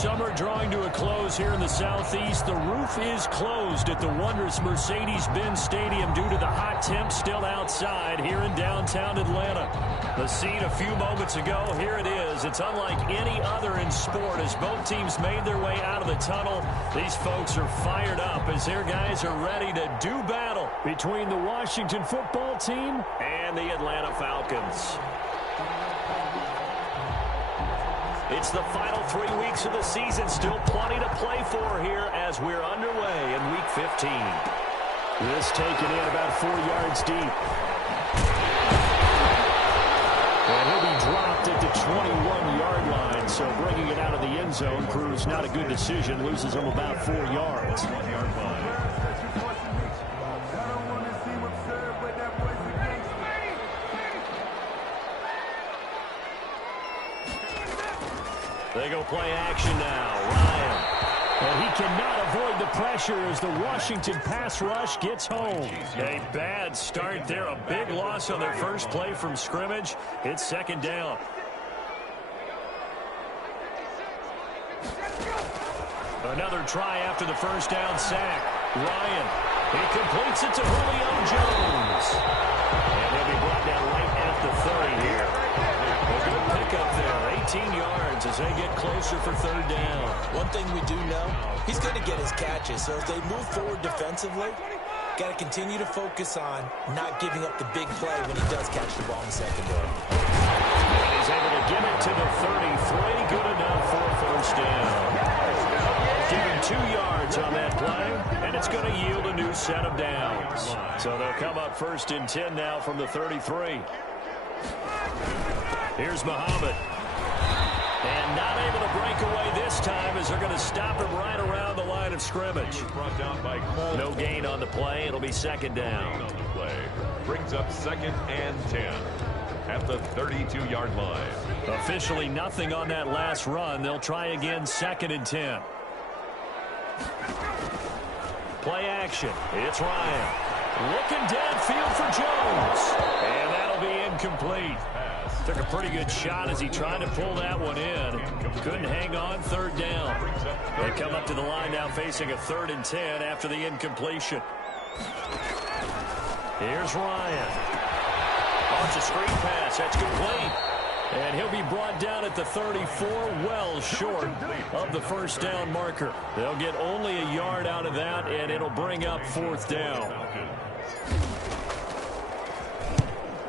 Summer drawing to a close here in the southeast. The roof is closed at the wondrous Mercedes-Benz Stadium due to the hot temps still outside here in downtown Atlanta. The scene a few moments ago, here it is. It's unlike any other in sport as both teams made their way out of the tunnel. These folks are fired up as their guys are ready to do battle between the Washington football team and the Atlanta Falcons. It's the final 3 weeks of the season. Still plenty to play for here as we're underway in Week 15. This taken in about 4 yards deep. And he'll be dropped at the 21-yard line. So bringing it out of the end zone proves not a good decision. Loses him about 4 yards. They go play action now. Ryan. And he cannot avoid the pressure as the Washington pass rush gets home. A bad start there. A big loss on their first play from scrimmage. It's second down. Another try after the first down sack. Ryan. He completes it to Julio Jones. And he'll be brought down right at the 30 here. A good pickup there. 18 yards as they get closer for third down. One thing we do know, he's going to get his catches. So as they move forward defensively, got to continue to focus on not giving up the big play when he does catch the ball in the secondary. And he's able to give it to the 33. Good enough for a first down. Give him 2 yards on that play, and it's going to yield a new set of downs. So they'll come up first and 10 now from the 33. Here's Muhammad. And not able to break away this time as they're going to stop him right around the line of scrimmage. No gain on the play. It'll be second down. Brings up second and 10 at the 32-yard line. Officially nothing on that last run. They'll try again second and 10. Play action. It's Ryan. Looking downfield for Jones. And that'll be incomplete. Took a pretty good shot as he tried to pull that one in. Couldn't hang on, third down. They come up to the line now facing a 3rd and 10 after the incompletion. Here's Ryan. Launch a screen pass. That's complete. And he'll be brought down at the 34, well short of the first down marker. They'll get only a yard out of that, and it'll bring up 4th down.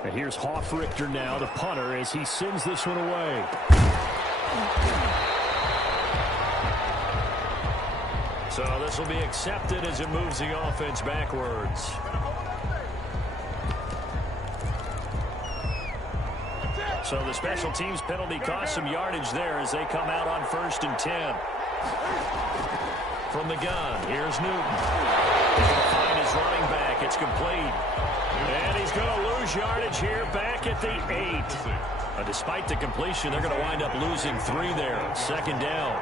And here's Hoffrichter now, the punter, as he sends this one away. So this will be accepted as it moves the offense backwards. So the special teams penalty cost some yardage there as they come out on 1st and 10. From the gun, here's Newton. He's going to find his running back. It's complete. And he's going to lose yardage here back at the 8. Despite the completion, they're going to wind up losing 3 there. Second down.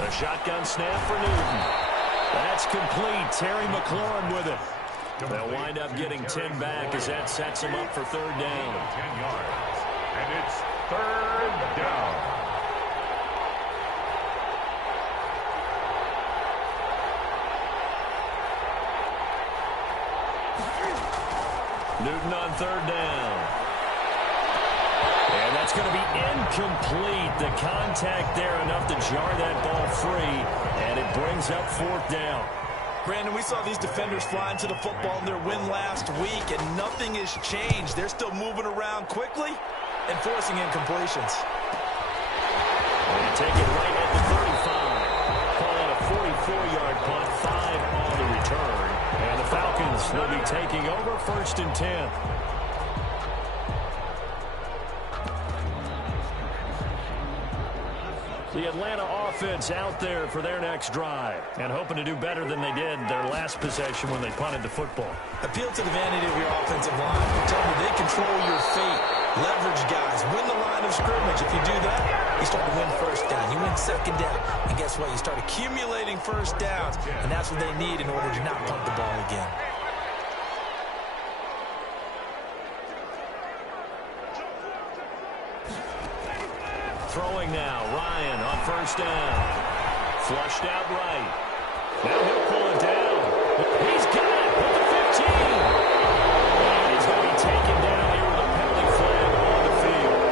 A shotgun snap for Newton. That's complete. Terry McLaurin with it. They'll wind up getting 10 back as that sets them up for third down. 10 yards. And it's third down. Newton on third down. And that's going to be incomplete. The contact there enough to jar that ball free. And it brings up 4th down. Brandon, we saw these defenders fly into the football in their win last week, and nothing has changed. They're still moving around quickly and forcing incompletions. And take it right at the 35. Call it a 44-yard punt, 5 on the return. And the Falcons will be taking over 1st and 10. The Atlanta offense out there for their next drive and hoping to do better than they did their last possession when they punted the football. Appeal to the vanity of your offensive line. Tell me they control your fate. Leverage guys. Win the line of scrimmage. If you do that, you start to win first down. You win second down. And guess what? You start accumulating first downs. And that's what they need in order to not punt the ball again. Throwing now, Ryan on first down. Flushed out right. Now he'll pull it down. He's got it with the 15. And he's going to be taken down here with a penalty flag on the field.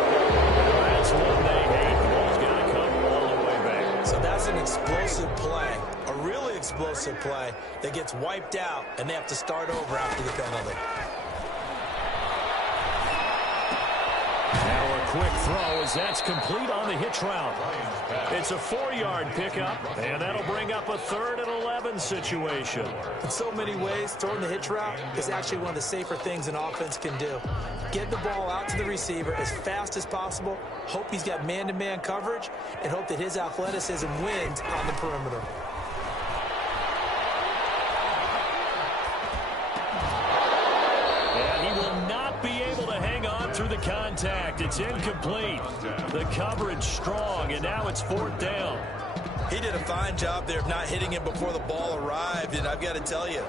Now that's one they hate. The ball's got to come all the way back. So that's an explosive play, a really explosive play that gets wiped out, and they have to start over after the penalty. Now a quick throw as that's complete on the hitch route. It's a 4-yard pickup, and that'll bring up a 3rd and 11 situation. In so many ways, throwing the hitch route is actually one of the safer things an offense can do. Get the ball out to the receiver as fast as possible, hope he's got man-to-man coverage, and hope that his athleticism wins on the perimeter. Through the contact. It's incomplete. The coverage strong, and now it's 4th down. He did a fine job there of not hitting him before the ball arrived, and I've got to tell you,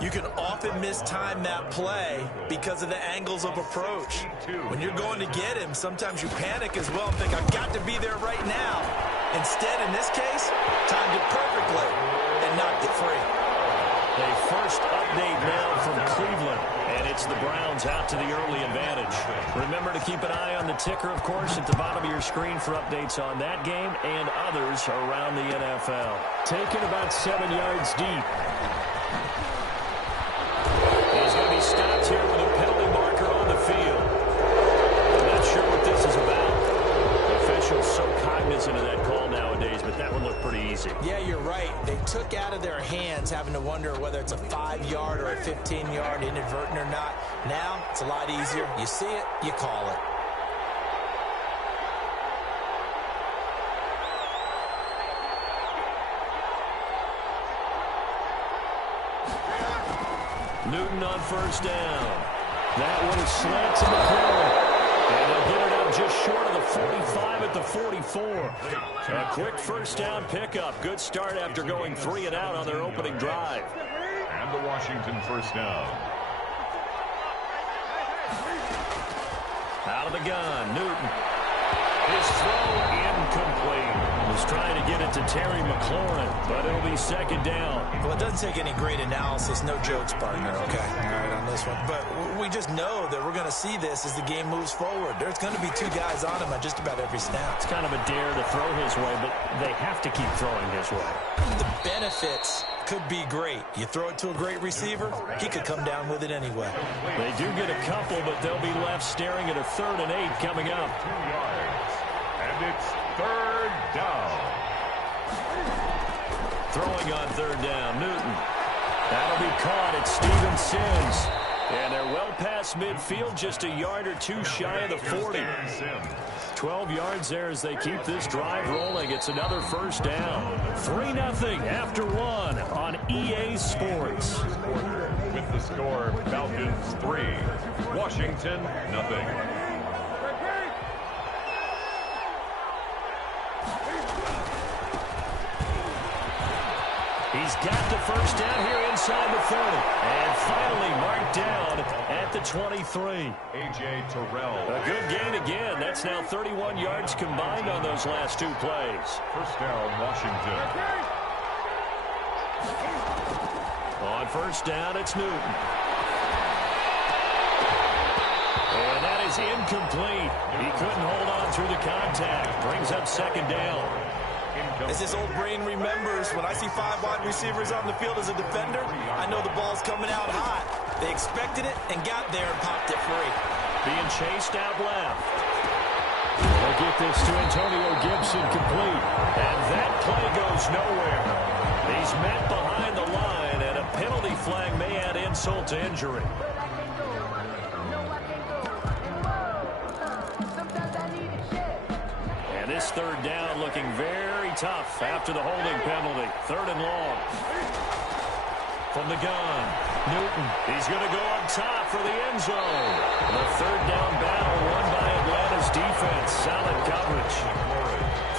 you can often mistime that play because of the angles of approach. When you're going to get him, sometimes you panic as well and think, I've got to be there right now. Instead, in this case, timed it perfectly and knocked it free. A first update now from Cleveland, and it's the Browns out to the early advantage. Remember to keep an eye on the ticker, of course, at the bottom of your screen for updates on that game and others around the NFL. Taken about 7 yards deep. He's going to be stopped here with a penalty marker on the field. I'm not sure what this is about. The officials so cognizant of that call nowadays, but that one looked pretty easy. Yeah, you're right. They took out of their hands having to wonder whether it's a 5-yard or a 15-yard inadvertent or not. Now, it's a lot easier. You see it, you call it. Newton on first down. That one is slant to McClellan. And they'll get it up just short of the 45 at the 44. A quick first down pickup. Good start after going 3 and out on their opening drive. And the Washington first down. Out of the gun, Newton. His throw incomplete. Was trying to get it to Terry McLaurin, but it'll be 2nd down. Well, it doesn't take any great analysis, no jokes, partner, okay? All right, on this one. But we just know that we're going to see this as the game moves forward. There's going to be 2 guys on him on just about every snap. It's kind of a dare to throw his way, but they have to keep throwing his way. The benefits could be great. You throw it to a great receiver, he could come down with it anyway. They do get a couple, but they'll be left staring at a 3rd and 8 coming up. 2 yards. And it's 3rd down. Throwing on 3rd down, Newton. That'll be caught at Steven Sims. And they're well past midfield, just a yard or 2 shy of the 40. 12 yards there as they keep this drive rolling. It's another first down. 3-0 after 1 on EA Sports. With the score, Falcons 3, Washington 0. He's got the first down here inside the 30. And finally marked down at the 23. A.J. Terrell. A good gain again. That's now 31 yards combined on those last 2 plays. First down, Washington. On first down, it's Newton. And that is incomplete. He couldn't hold on through the contact. Brings up 2nd down. As this old brain remembers, when I see 5 wide receivers on the field as a defender, I know the ball's coming out hot. They expected it and got there and popped it free. Being chased out left. They'll get this to Antonio Gibson complete. And that play goes nowhere. He's met behind the line, and a penalty flag may add insult to injury. And this 3rd down looking very tough after the holding penalty. 3rd and long. From the gun, Newton. He's going to go up top for the end zone. The 3rd down battle won by Atlanta's defense. Solid coverage.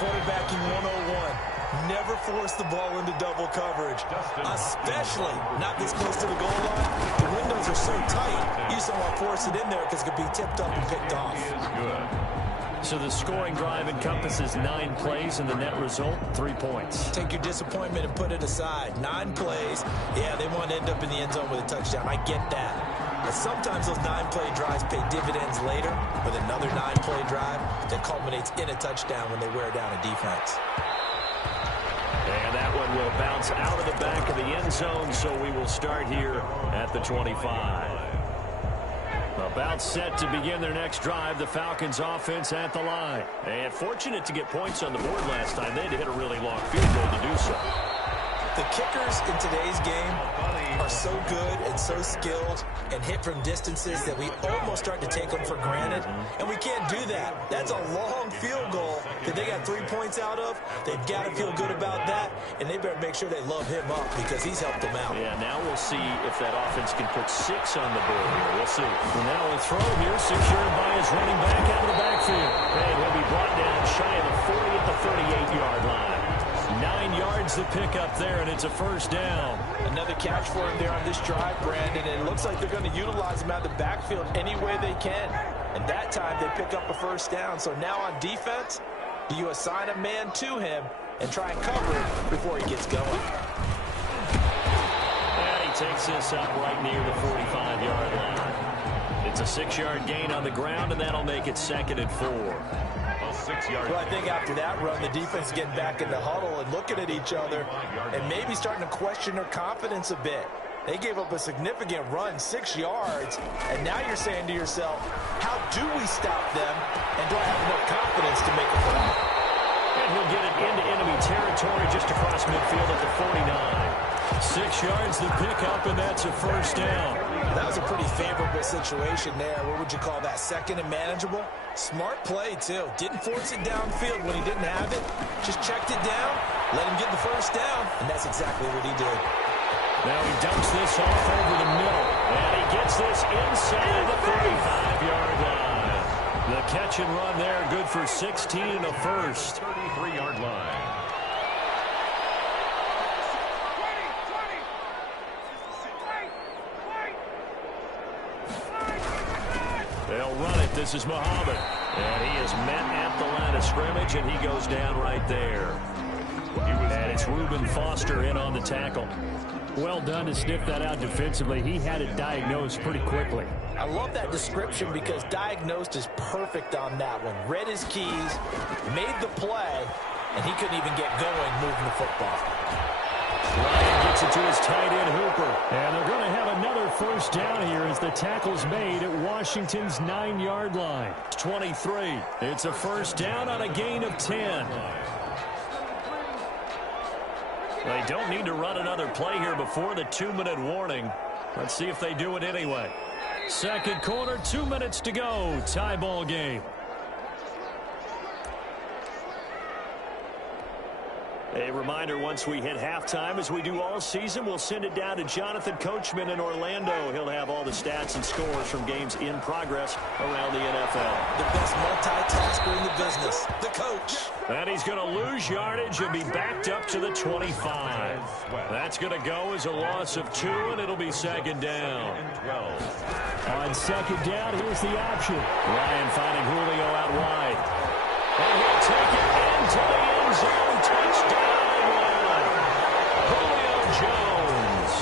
Quarterbacking 101. Never force the ball into double coverage, especially not this close to the goal line. The windows are so tight, you just don't want to force it in there because it could be tipped up and picked off. He is good. So the scoring drive encompasses 9 plays, and the net result, 3 points. Take your disappointment and put it aside. 9 plays. Yeah, they want to end up in the end zone with a touchdown. I get that. But sometimes those 9-play drives pay dividends later with another 9-play drive that culminates in a touchdown when they wear down a defense. And that one will bounce out of the back of the end zone, so we will start here at the 25. About set to begin their next drive, the Falcons offense at the line. And fortunate to get points on the board last time. They had to hit a really long field goal to do so. The kickers in today's game are so good and so skilled and hit from distances that we almost start to take them for granted. And we can't do that. That's a long field goal that they got 3 points out of. They've got to feel good about that, and they better make sure they love him up because he's helped them out. Yeah, now we'll see if that offense can put 6 on the board here. We'll see. And now a throw here secured by his running back out of the backfield. And he'll be brought down shy of the 40 at the 38-yard line. 9 yards to pick up there, and it's a first down. Another catch for him there on this drive, Brandon, and it looks like they're going to utilize him out of the backfield any way they can. And that time they pick up a first down. So now on defense, do you assign a man to him and try and cover it before he gets going? And he takes this up right near the 45-yard line. It's a 6-yard gain on the ground, and that'll make it 2nd and 4. Well, I think after that run, the defense getting back in the huddle and looking at each other and maybe starting to question their confidence a bit. They gave up a significant run, 6 yards, and now you're saying to yourself, how do we stop them, and do I have enough confidence to make a play? And he'll get it into enemy territory just across midfield at the 49. 6 yards to pick up, and that's a first down. That was a pretty favorable situation there. What would you call that? 2nd and manageable? Smart play, too. Didn't force it downfield when he didn't have it. Just checked it down, let him get the first down, and that's exactly what he did. Now he dumps this off over the middle, and he gets this inside the 35-yard line. The catch and run there, good for 16 and a first. 33-yard line. They'll run it. This is Muhammad. And he is met at the line of scrimmage, and he goes down right there. And it's Reuben Foster in on the tackle. Well done to sniff that out defensively. He had it diagnosed pretty quickly. I love that description because diagnosed is perfect on that one. Read his keys, made the play, and he couldn't even get going moving the football. Ryan gets it to his tight end, Hooper. And they're going to have another first down here as the tackle's made at Washington's 9-yard line. 23. It's a first down on a gain of 10. They don't need to run another play here before the 2-minute warning. Let's see if they do it anyway. Second quarter, 2 minutes to go. Tie ball game. A reminder, once we hit halftime, as we do all season, we'll send it down to Jonathan Coachman in Orlando. He'll have all the stats and scores from games in progress around the NFL. The best multitasker in the business, the coach. And he's going to lose yardage and be backed up to the 25. That's going to go as a loss of 2, and it'll be 2nd down. On 2nd down, here's the option. Ryan finding Julio out wide. And he'll take it into the end zone. Touchdown. Julio Jones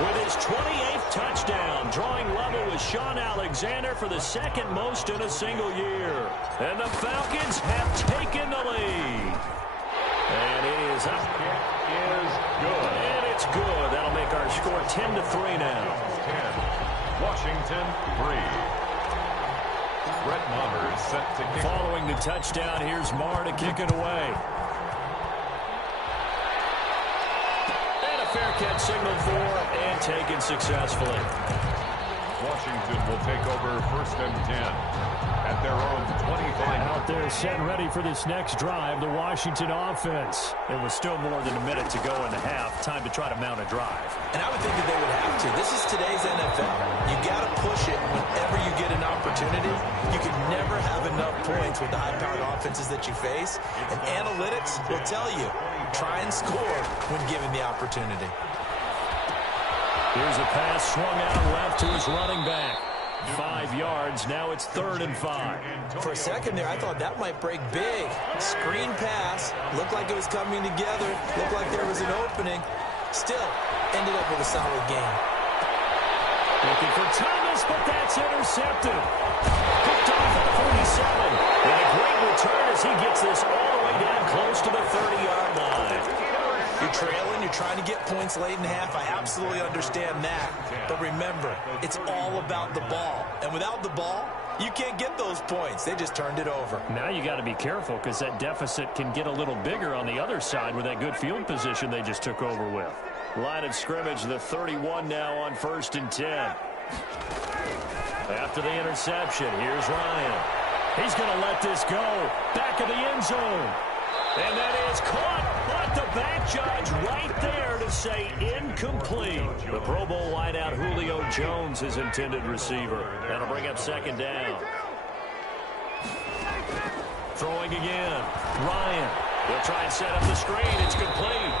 with his 28th touchdown, drawing level with Sean Alexander for the 2nd most in a single year. And the Falcons have taken the lead. And it is up. It is good. And it's good. That'll make our score 10-3 now. 10. Washington 3. Brett Maher is set to kick. Following the touchdown, here's Maher to kick it away. And a fair catch signaled for and taken successfully. Washington will take over 1st and 10 at their own 25. Out there set and ready for this next drive, the Washington offense. There was still more than a minute to go in the half. Time to try to mount a drive. And I would think that they would have to. This is today's NFL. You got to push it whenever you get an opportunity. You can never have enough points with the high-powered offenses that you face. And analytics will tell you, try and score when given the opportunity. Here's a pass swung out left to his running back. 5 yards. Now it's 3rd and 5. For a second there, I thought that might break big. Screen pass. Looked like it was coming together. Looked like there was an opening. Still, ended up with a solid game. Looking for Thomas, but that's intercepted. Picked off at the 47. And a great return as he gets this all the way down close to the 30-yard line. You're trailing, you're trying to get points late in the half. I absolutely understand that. But remember, it's all about the ball. And without the ball, you can't get those points. They just turned it over. Now you got to be careful because that deficit can get a little bigger on the other side with that good field position they just took over with. Line of scrimmage, the 31 now on 1st and 10. After the interception, here's Ryan. He's going to let this go. Back of the end zone. And that is caught, but the back judge right there to say incomplete. The Pro Bowl wideout Julio Jones, his intended receiver. That'll bring up 2nd down. Throwing again. Ryan. They'll try and set up the screen. It's complete.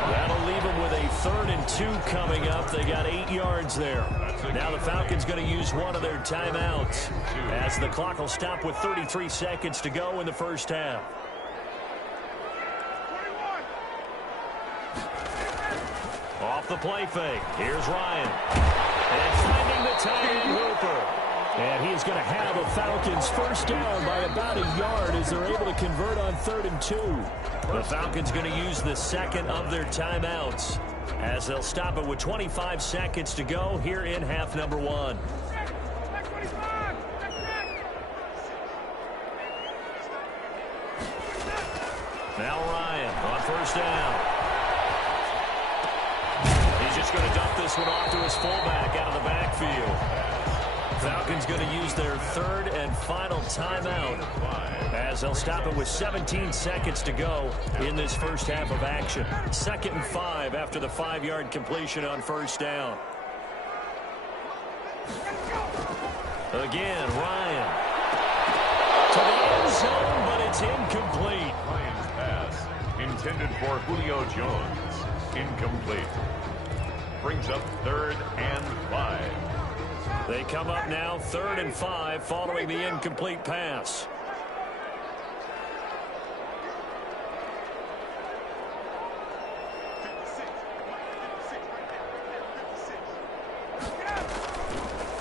That'll leave them with a 3rd and 2 coming up. They got 8 yards there. Now the Falcons going to use one of their timeouts as the clock will stop with 33 seconds to go in the first half. Off the play fake. Here's Ryan. And finding the tight end Hooper. And he's going to have a Falcons first down by about a yard as they're able to convert on 3rd and 2. The Falcons going to use the 2nd of their timeouts as they'll stop it with 25 seconds to go here in half number 1. Now Ryan on 1st down. He's just going to dump this one off to his fullback out of the backfield. Falcons going to use their 3rd and final timeout as they'll stop it with 17 seconds to go in this first half of action. 2nd and 5 after the 5-yard completion on 1st down. Again, Ryan. To the end zone, but it's incomplete. Ryan's pass intended for Julio Jones. Incomplete. Brings up 3rd and 5. They come up now 3rd and 5 following the incomplete pass.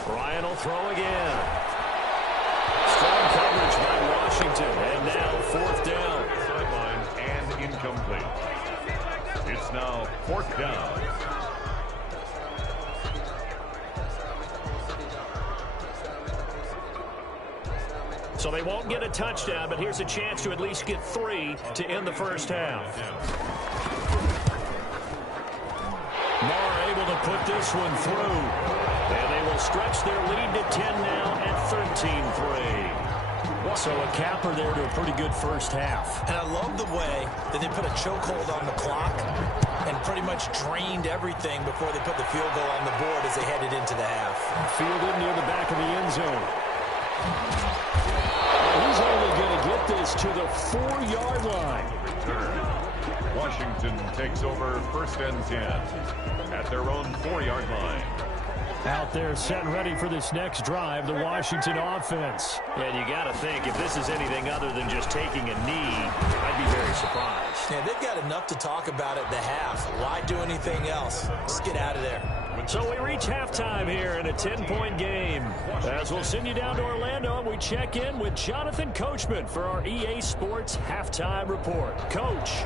Ryan will throw again. Strong coverage by Washington. And now 4th down. Sideline and incomplete. It's now 4th down. So they won't get a touchdown, but here's a chance to at least get 3 to end the first half. Marr able to put this one through. And they will stretch their lead to 10 now at 13-3. So a capper there to a pretty good first half. And I love the way that they put a chokehold on the clock and pretty much drained everything before they put the field goal on the board as they headed into the half. Fielded near the back of the end zone. He's only going to get this to the 4-yard line. Return. Washington takes over 1st and 10 at their own 4-yard line. Out there set and ready for this next drive, the Washington offense. And you got to think, if this is anything other than just taking a knee, I'd be very surprised. Yeah, they've got enough to talk about at the half. Why do anything else? Just get out of there. So we reach halftime here in a 10-point game. As we'll send you down to Orlando, and we check in with Jonathan Coachman for our EA Sports Halftime Report. Coach.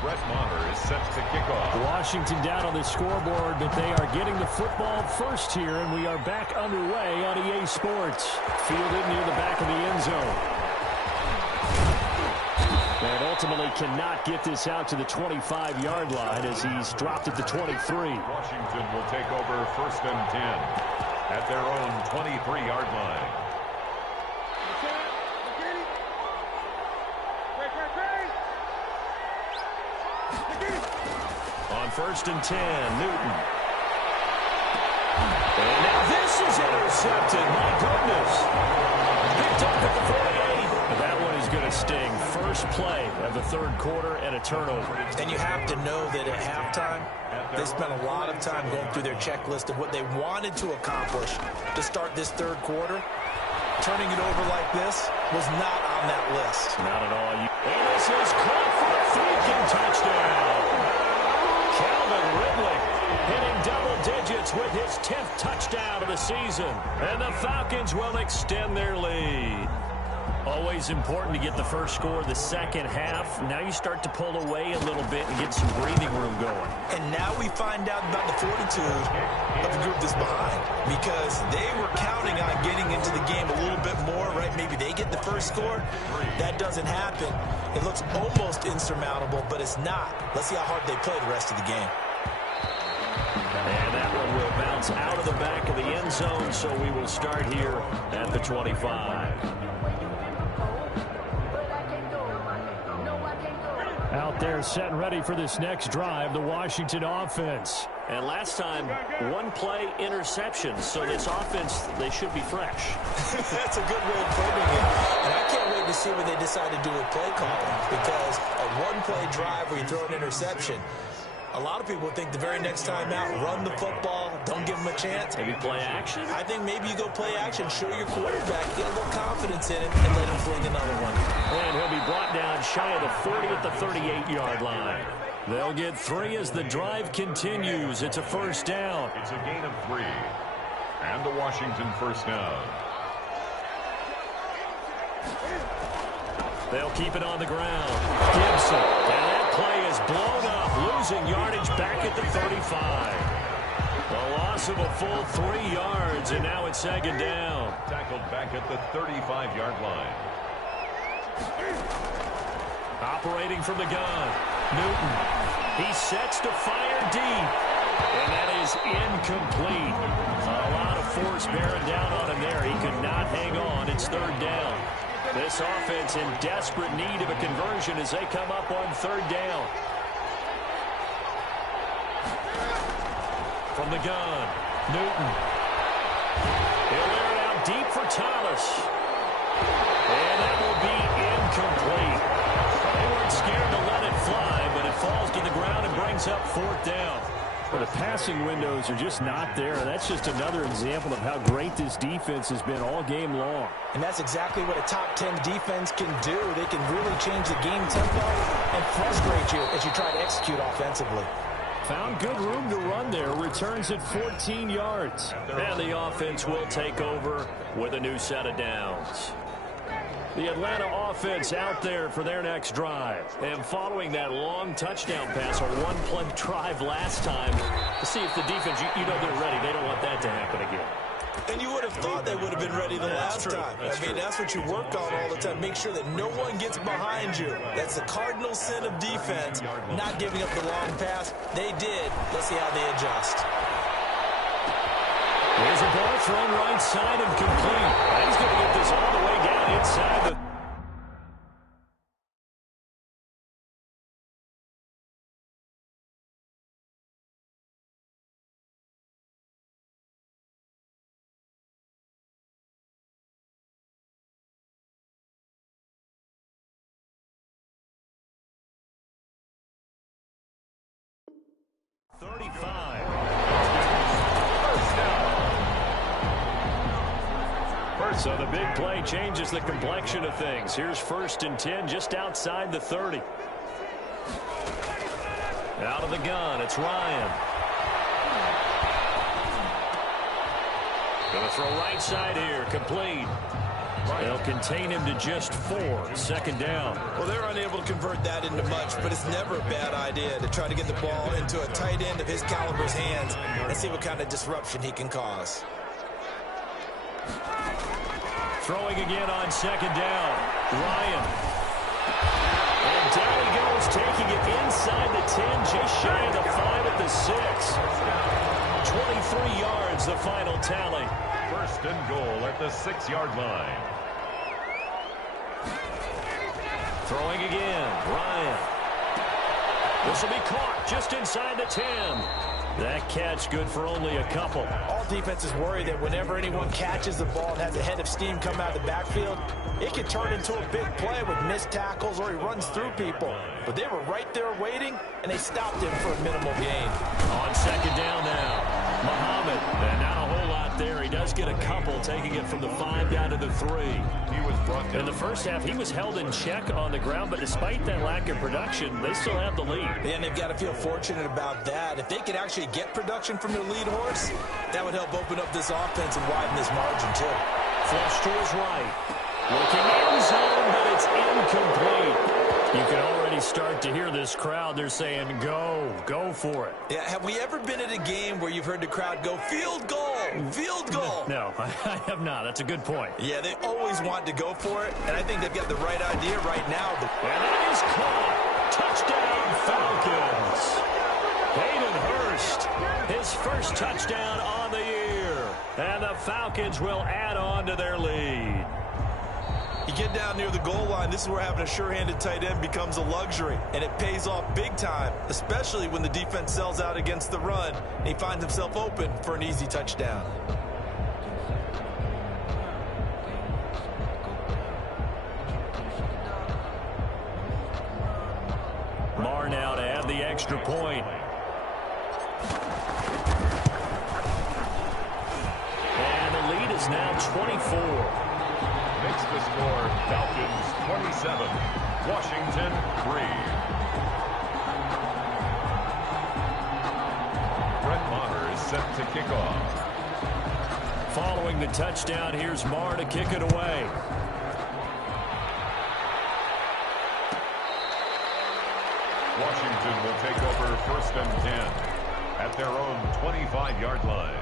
Brett Maher is set to kick off. Washington down on the scoreboard, but they are getting the football first here, and we are back underway on EA Sports. Fielded near the back of the end zone. And ultimately cannot get this out to the 25-yard line as he's dropped at the 23. Washington will take over 1st and 10 at their own 23-yard line. On 1st and 10, Newton. And now this is intercepted. My goodness. Picked up at the 48. That one is going to interesting first play of the third quarter and a turnover. And you have to know that at halftime, they spent a lot of time going through their checklist of what they wanted to accomplish to start this third quarter. Turning it over like this was not on that list. Not at all. And this is caught for a freaking touchdown. Calvin Ridley hitting double digits with his 10th touchdown of the season. And the Falcons will extend their lead. Always important to get the first score of the second half. Now you start to pull away a little bit and get some breathing room going. And now we find out about the fortitude of the group that's behind, because they were counting on getting into the game a little bit more, right? Maybe they get the first score. That doesn't happen. It looks almost insurmountable, but it's not. Let's see how hard they play the rest of the game. And that one will bounce out of the back of the end zone, so we will start here at the 25. Out there set and ready for this next drive, the Washington offense. And last time, one play interception. So this offense, they should be fresh. That's a good way of putting it. And I can't wait to see what they decide to do with play calling, because a one-play drive where you throw an interception, a lot of people think the very next time out, run the football, don't give them a chance. Maybe play action? I think maybe you go play action, show your quarterback, get a little confidence in it, and let him fling another one. And he'll be brought down shy of the 40 at the 38-yard line. They'll get 3 as the drive continues. It's a first down. It's a gain of 3. And the Washington first down. They'll keep it on the ground. Gibson. And that play is blown up, losing yardage back at the 35. A loss of a full 3 yards, and now it's second down. Tackled back at the 35-yard line. Operating from the gun. Newton. He sets to fire deep. And that is incomplete. A lot of force bearing down on him there. He could not hang on. It's third down. This offense in desperate need of a conversion as they come up on third down. From the gun, Newton. He'll air it out deep for Thomas. And that will be incomplete. They weren't scared to let it fly, but it falls to the ground and brings up fourth down. Well, the passing windows are just not there. That's just another example of how great this defense has been all game long. And that's exactly what a top 10 defense can do. They can really change the game tempo and frustrate you as you try to execute offensively. Found good room to run there. Returns at 14 yards. And the offense will take over with a new set of downs. The Atlanta offense out there for their next drive. And following that long touchdown pass, a one-play drive last time, to see if the defense, you know they're ready. They don't want that to happen again. And you would have thought they would have been ready the last time. That's what you work on all the time. Make sure that no one gets behind you. That's the cardinal sin of defense, not giving up the long pass. They did. Let's see how they adjust. Here's a ball thrown right side and complete. He's going to get this all the way down inside the... So the big play changes the complexion of things. Here's 1st and 10 just outside the 30. Out of the gun, it's Ryan. Going to throw right side here, complete. They'll contain him to just 4, second down. Well, they're unable to convert that into much, but it's never a bad idea to try to get the ball into a tight end of his caliber's hands and see what kind of disruption he can cause. Throwing again on second down. Ryan. And down he goes, taking it inside the 10, just shy of the 5 at the 6. 23 yards, the final tally. 1st and goal at the 6-yard line. Throwing again, Ryan. This will be caught just inside the 10. That catch good for only a couple. All defenses worry that whenever anyone catches the ball and has a head of steam come out of the backfield, it can turn into a big play with missed tackles or he runs through people. But they were right there waiting, and they stopped him for a minimal gain. On second down now, Muhammad, and not a whole lot there. He does get a couple, taking it from the 5 down to the 3. He was brought down. In the first half, he was held in check on the ground, but despite that lack of production, they still have the lead. And they've got to feel fortunate about that. If they could actually get production from their lead horse, that would help open up this offense and widen this margin, too. Flush to his right. Looking end zone, but it's incomplete. You can already start to hear this crowd. They're saying, go for it. Yeah, have we ever been at a game where you've heard the crowd go, field goal, field goal? No, I have not. That's a good point. Yeah, they always want to go for it, and I think they've got the right idea right now. And that is caught. Touchdown, Falcons. Hayden Hurst, his first touchdown on the year. And the Falcons will add on to their lead. You get down near the goal line, this is where having a sure-handed tight end becomes a luxury, and it pays off big time, especially when the defense sells out against the run, and he finds himself open for an easy touchdown. Marr now to add the extra point. And the lead is now 24. Makes the score Falcons 27, Washington 3. Brett Maher is set to kick off. Following the touchdown, here's Marr to kick it away. Washington will take over 1st and 10 at their own 25-yard line.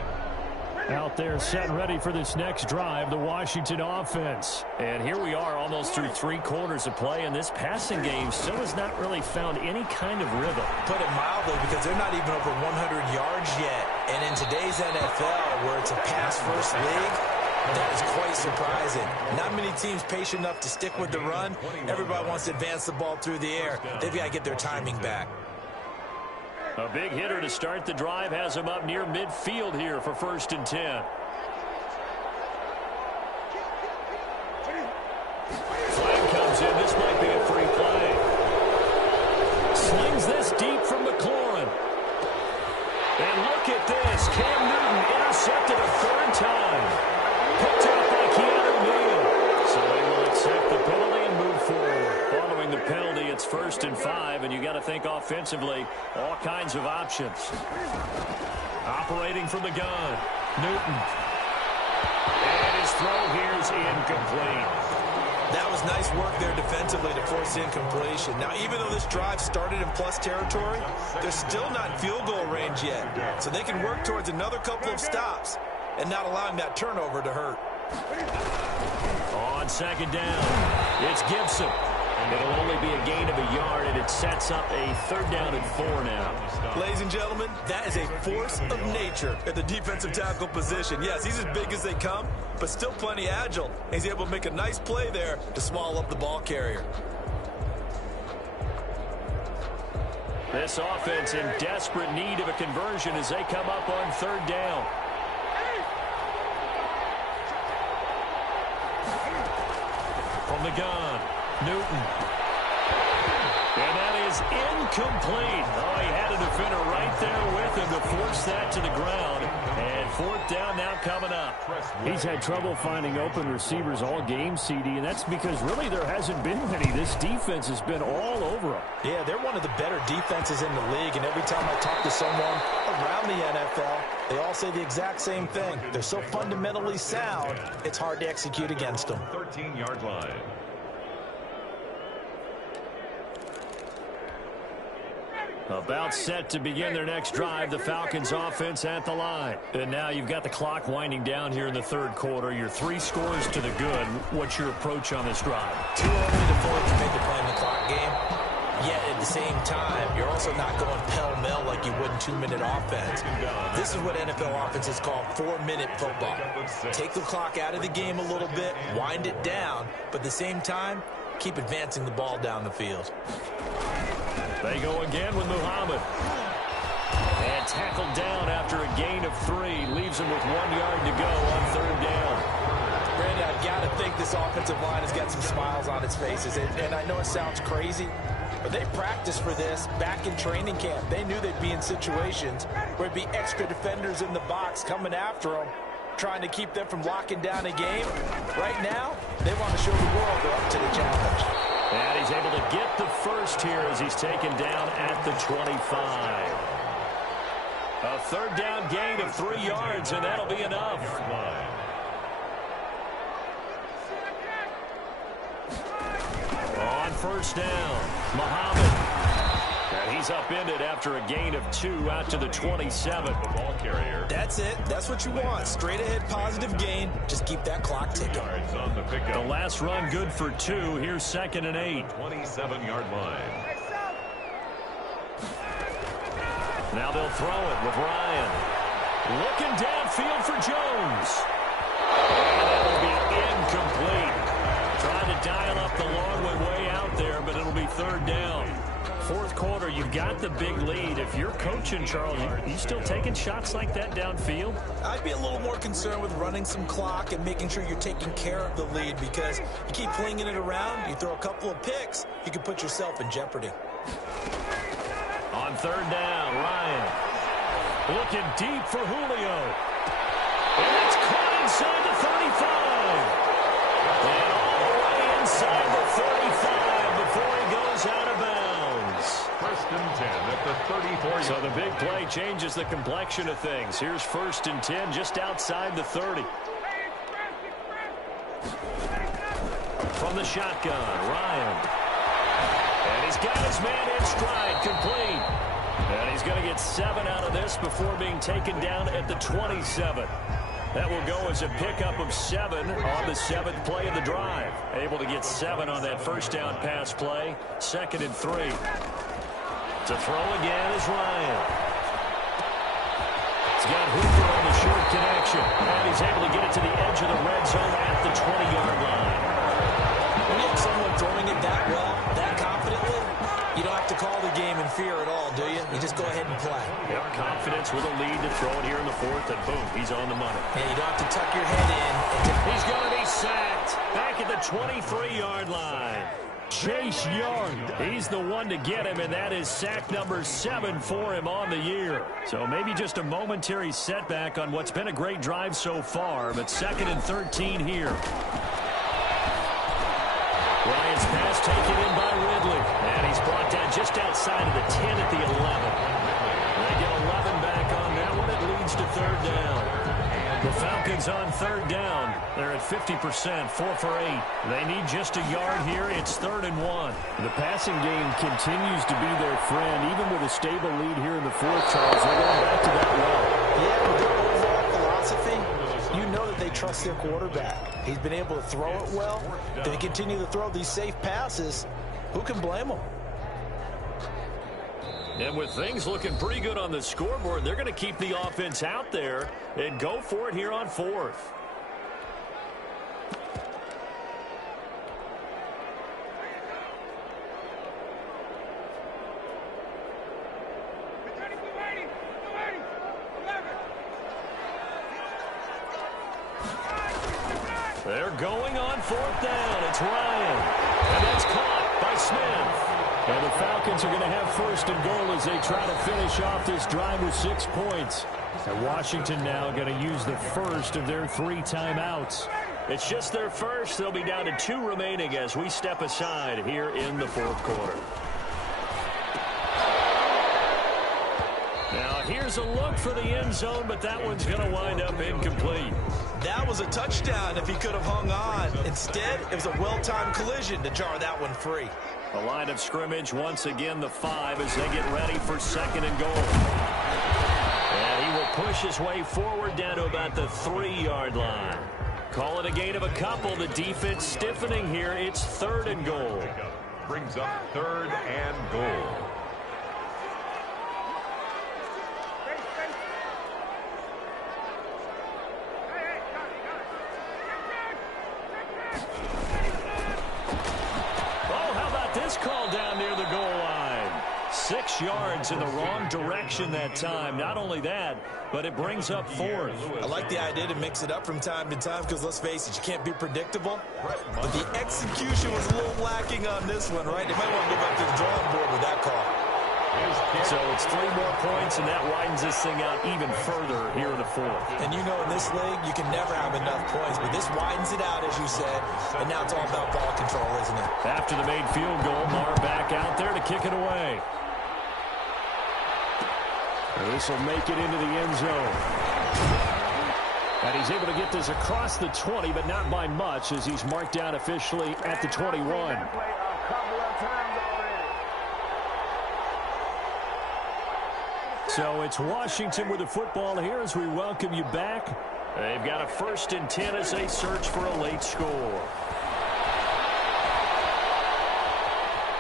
Out there set and ready for this next drive, the Washington offense. And here we are almost through 3 quarters of play, and this passing game still has not really found any kind of rhythm. Put it mildly, because they're not even over 100 yards yet. And in today's NFL, where it's a pass-first league, that is quite surprising. Not many teams patient enough to stick with the run. Everybody wants to advance the ball through the air. They've got to get their timing back. A big hitter to start the drive has him up near midfield here for 1st and 10. Flag comes in. This might be a free play. Slings this deep from McLaurin. And look at this. Cam Newton intercepted a 3rd time. Picked up by Keanu Neal. So they will accept the penalty and move forward. Following the penalty, it's 1st and 5, and you got to think offensively, all kinds of options. Operating from the gun, Newton. And his throw here is incomplete. That was nice work there defensively to force incompletion. Now, even though this drive started in plus territory, they're still not in field goal range yet. So they can work towards another couple of stops and not allowing that turnover to hurt. On 2nd down, it's Gibson. It'll only be a gain of a yard, and it sets up a 3rd down and 4 now. Ladies and gentlemen, that is a force of nature at the defensive tackle position. Yes, he's as big as they come, but still plenty agile. He's able to make a nice play there to swallow up the ball carrier. This offense in desperate need of a conversion as they come up on 3rd down. From the gun, Newton. And that is incomplete. Oh, he had a defender right there with him to force that to the ground. And 4th down now coming up. He's had trouble finding open receivers all game, CD, and that's because really there hasn't been many. This defense has been all over him. Yeah, they're one of the better defenses in the league, and every time I talk to someone around the NFL, they all say the exact same thing. They're so fundamentally sound, it's hard to execute against them. 13-yard line. About set to begin their next drive, the Falcons offense at the line. And now you've got the clock winding down here in the 3rd quarter. Your 3 scores to the good. What's your approach on this drive? Too early to fully commit to playing the clock game. Yet at the same time, you're also not going pell-mell like you would in 2-minute offense. This is what NFL offenses call 4-minute football. Take the clock out of the game a little bit, wind it down, but at the same time, keep advancing the ball down the field. They go again with Muhammad. And tackled down after a gain of 3. Leaves him with 1 yard to go on 3rd down. Brandon, I've got to think this offensive line has got some smiles on its faces. And I know it sounds crazy, but they practiced for this back in training camp. They knew they'd be in situations where there'd be extra defenders in the box coming after them, trying to keep them from locking down a game. Right now, they want to show the world they're up to the challenge. And he's able to get the first here as he's taken down at the 25. A 3rd down gain of 3 yards, and that'll be enough. On 1st down, Muhammad. And he's upended after a gain of 2 out to the 27. The ball carrier. That's it. That's what you want. Straight ahead positive gain. Just keep that clock ticking. On the pickup. The last run good for 2. Here's 2nd and 8. 27-yard line. Now they'll throw it with Ryan. Looking downfield for Jones. And that'll be incomplete. Trying to dial up the long way out there, but it'll be 3rd down. 4th quarter, you've got the big lead. If you're coaching, Charles, you still taking shots like that downfield? I'd be a little more concerned with running some clock and making sure you're taking care of the lead, because you keep flinging it around, you throw a couple of picks, you can put yourself in jeopardy. On 3rd down, Ryan looking deep for Julio. And it's caught inside the 35. And all the way inside the 35 before he goes out of bounds. 1st and 10 at the 34. So the big play changes the complexion of things. Here's 1st and 10 just outside the 30. From the shotgun, Ryan. And he's got his man in stride, complete. And he's going to get 7 out of this before being taken down at the 27. That will go as a pickup of 7 on the 7th play of the drive. Able to get 7 on that 1st down pass play. 2nd and 3. To throw again is Ryan. He's got Hooper on the short connection. And he's able to get it to the edge of the red zone at the 20-yard line. When you have someone throwing it that well, that confidently, you don't have to call the game in fear at all, do you? You just go ahead and play. Yep, confidence with a lead to throw it here in the 4th, and boom, he's on the money. Yeah, you don't have to tuck your head in. He's going to be sacked back at the 23-yard line. Chase Young, he's the one to get him, and that is sack number 7 for him on the year. So maybe just a momentary setback on what's been a great drive so far, but 2nd and 13 here. Ryan's pass taken in by Ridley, and he's brought down just outside of the 10 at the 11. They get 11 back on that one. It leads to 3rd down. The Falcons on 3rd down. They're at 50%, 4 for 8. They need just a yard here. It's 3rd and 1. The passing game continues to be their friend, even with a stable lead here in the 4th, Charles. They're going back to that well. Yeah, with their overall philosophy, you know that they trust their quarterback. He's been able to throw it well. They continue to throw these safe passes. Who can blame them? And with things looking pretty good on the scoreboard, they're going to keep the offense out there and go for it here on 4th. They're going on 4th down. It's Ryan. And that's caught by Smith. And the Falcons are going to have 1st and goal as they try to finish off this drive with 6 points. And Washington now going to use the first of their 3 timeouts. It's just their first. They'll be down to 2 remaining as we step aside here in the 4th quarter. Now here's a look for the end zone, but that one's going to wind up incomplete. That was a touchdown if he could have hung on. Instead, it was a well-timed collision to jar that one free. The line of scrimmage once again the 5 as they get ready for 2nd and goal. And he will push his way forward down to about the 3-yard line. Call it a gain of a couple. The defense stiffening here. It's 3rd and goal. Brings up 3rd and goal. 6 yards in the wrong direction that time. Not only that, but it brings up 4th. I like the idea to mix it up from time to time because, let's face it, you can't be predictable. But the execution was a little lacking on this one, right? They might want to go back to the drawing board with that call. So it's 3 more points, and that widens this thing out even further here in the 4th. And you know, in this league, you can never have enough points, but this widens it out, as you said, and now it's all about ball control, isn't it? After the made field goal, Marr back out there to kick it away. This will make it into the end zone. And he's able to get this across the 20, but not by much, as he's marked down officially at the 21. So it's Washington with the football here as we welcome you back. They've got a 1st and 10 as they search for a late score.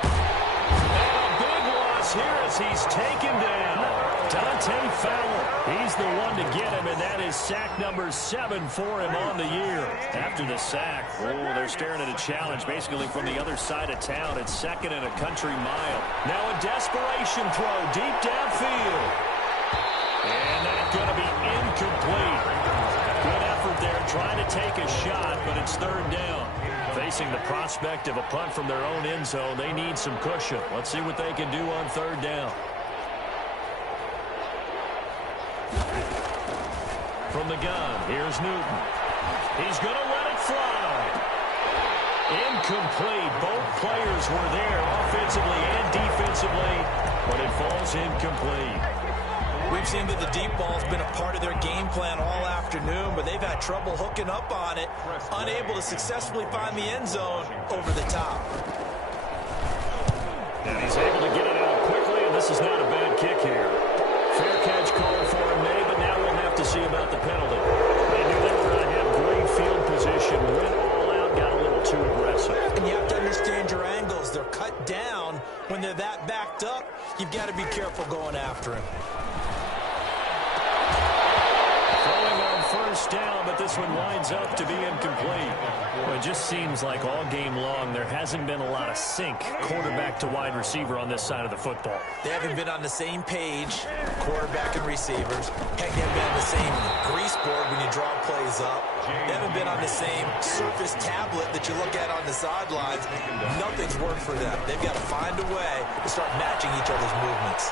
And a big loss here as he's taken down. Dante Fowler. He's the one to get him, and that is sack number 7 for him on the year. After the sack, they're staring at a challenge basically from the other side of town. It's 2nd and a country mile. Now a desperation throw deep downfield. And that's going to be incomplete. Good effort there trying to take a shot, but it's 3rd down. Facing the prospect of a punt from their own end zone, they need some cushion. Let's see what they can do on 3rd down. From the gun, here's Newton. He's going to let it fly. Incomplete. Both players were there offensively and defensively, but it falls incomplete. We've seen that the deep ball's been a part of their game plan all afternoon, but they've had trouble hooking up on it, unable to successfully find the end zone over the top. And he's able to get it out quickly, and this is not a bad kick here. Fair catch called for him, May, but now we'll have to see about the penalty. They knew they were going to have great field position, went all out, got a little too aggressive. And you have to understand your angles. They're cut down. When they're that backed up, you've got to be careful going after him. Throwing on 1st down, but this one winds up to be incomplete. Well, it just seems like all game long there hasn't been a lot of sync quarterback to wide receiver on this side of the football. They haven't been on the same page, quarterback and receivers. Heck, they haven't been on the same grease board when you draw plays up. They haven't been on the same surface tablet that you look at on the sidelines. Nothing's worked for them. They've got to find a way to start matching each other's movements.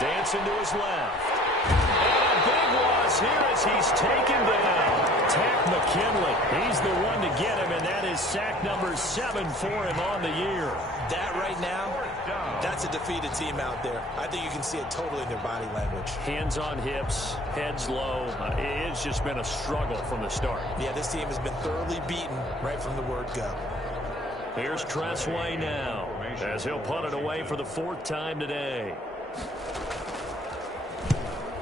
Dancing to his left. And a big loss here as he's taken down. Tack McKinley. He's the one to get him, and that is sack number 7 for him on the year. That right now, that's a defeated team out there. I think you can see it totally in their body language. Hands on hips, heads low. It's just been a struggle from the start. Yeah, this team has been thoroughly beaten right from the word go. Here's Tressway now as he'll punt it away for the 4th time today.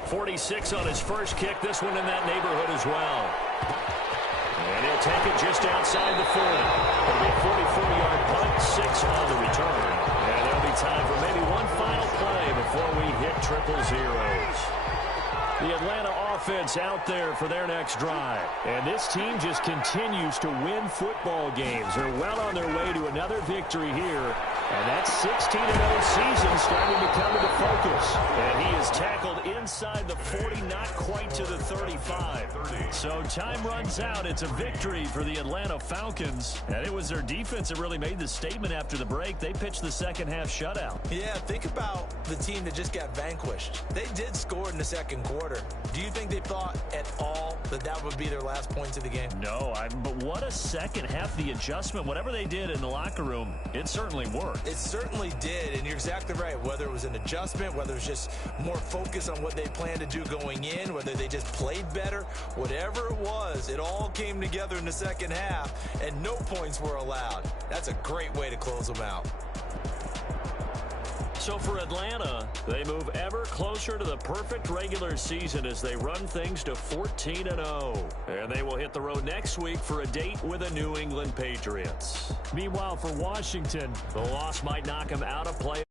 46 on his first kick. This one in that neighborhood as well. And he'll take it just outside the 40. It'll be a 44-yard punt, 6 on the return. And there'll be time for maybe one final play before we hit triple zeros. The Atlanta offense out there for their next drive. And this team just continues to win football games. They're well on their way to another victory here. And that 16-0 season starting to come into focus. And he is tackled inside the 40, not quite to the 35. So time runs out. It's a victory for the Atlanta Falcons. And it was their defense that really made the statement after the break. They pitched the second half shutout. Yeah, think about the team that just got vanquished. They did score in the second quarter. Do you think they thought at all that that would be their last points of the game? No, but what a second half. The adjustment, whatever they did in the locker room, it certainly worked. It certainly did, and you're exactly right. Whether it was an adjustment, whether it was just more focus on what they planned to do going in, whether they just played better, whatever it was, it all came together in the second half, and no points were allowed. That's a great way to close them out. So for Atlanta, they move ever closer to the perfect regular season as they run things to 14-0. And they will hit the road next week for a date with the New England Patriots. Meanwhile, for Washington, the loss might knock them out of play.